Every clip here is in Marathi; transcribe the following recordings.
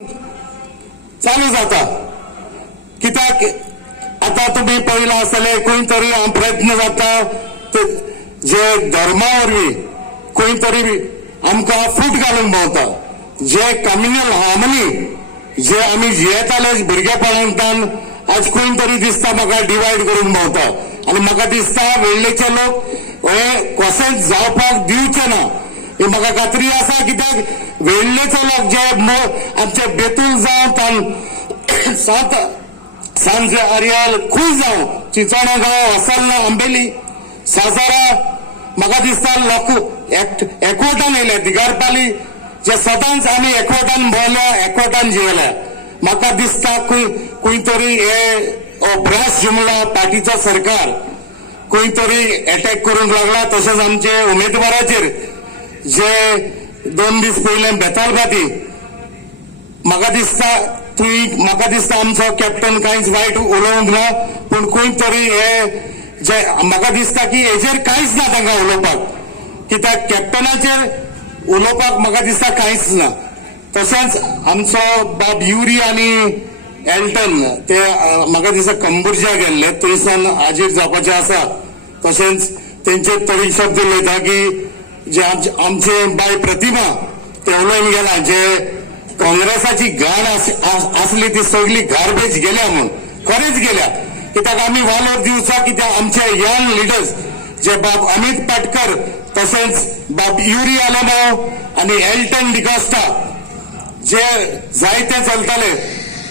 चालू जाता कित्याक आता तुम्ही पळयला आसतले खंय तरी प्रयत्न जाता जे धर्मा वरवीं खंय तरी आमकां फूट घालून भोंवता जे कम्युनल हार्मनी जे आमी जियेताले भुरगेपणांतल्यान आज खंय तरी दिसता म्हाका डिवायड करून भोंवता आनी म्हाका दिसता वेळ्ळेचे लोक हे कशेंच जावपाक दिवचे ना हे म्हाका खात्री आसा कित्याक वेळ्ळेचे लोक जे आमचे बेतूल जावं सांजे आर्याल खूय जावं चिंचोणा गांव हसलना आंबेली सासारा म्हाका दिसता लोक एकवटान येयले दिगारपाली जे सदांच आमी एकवटान भोंवल्या एकवटान जियेल्या म्हाका दिसता खंय तरी हे भ्रश जुमला पार्टीचो सरकार खंय तरी अटॅक करूंक लागला तशेंच आमचे उमेदवाराचेर जे 2 दीस पयले बेतालबाती म्हाका दिसता आमचो कॅप्टन कांयच वायट उलोवंक ना पूण खंय तरी हे जे म्हाका दिसता की हेजेर कांयच ना तांकां उलोवपाक कित्याक कॅप्टनाचेर उलोवपाक म्हाका दिसता कांयच ना तशेंच आमचो बाब युरी आनी एल्टन ते म्हाका दिसता कंबुर्जा गेल्ले थंयसान हाजीर जावपाचे आसा तशेंच तेंचे तरी शब्द उलयता की जे आमचे बाय प्रतिमा ते उलयन गेला जे काँग्रेसाची घाण आसली ती सगळी गार्बेज गेल्या म्हणून खरेंच गेल्या कित्याक आमी वालोर दिवचा कित्याक आमचे यंग लिडर्स जे बाब अमित पाटकर तशेंच बाब युरी आलेमाव आनी एल्टन डिकॉस्टा जे जायते चलताले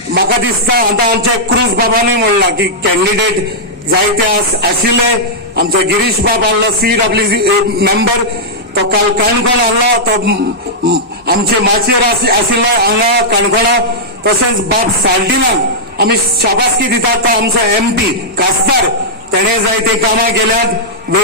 म्हाका दिसता आतां आमचे क्रूज बाबांनी म्हणला की कॅन्डिडेट जायते आशिल्ले आमचे गिरीश बाब आहलो CWC मेंबर तो काल काणकोण आहलो तो आमचे माचयेर आशिल्लो हांगा काणकोणा तशेंच बाब साल्टिनाक आमी शाबासकी दितात तो आमचो MP कास्तार ताणें जायते कामां केल्यात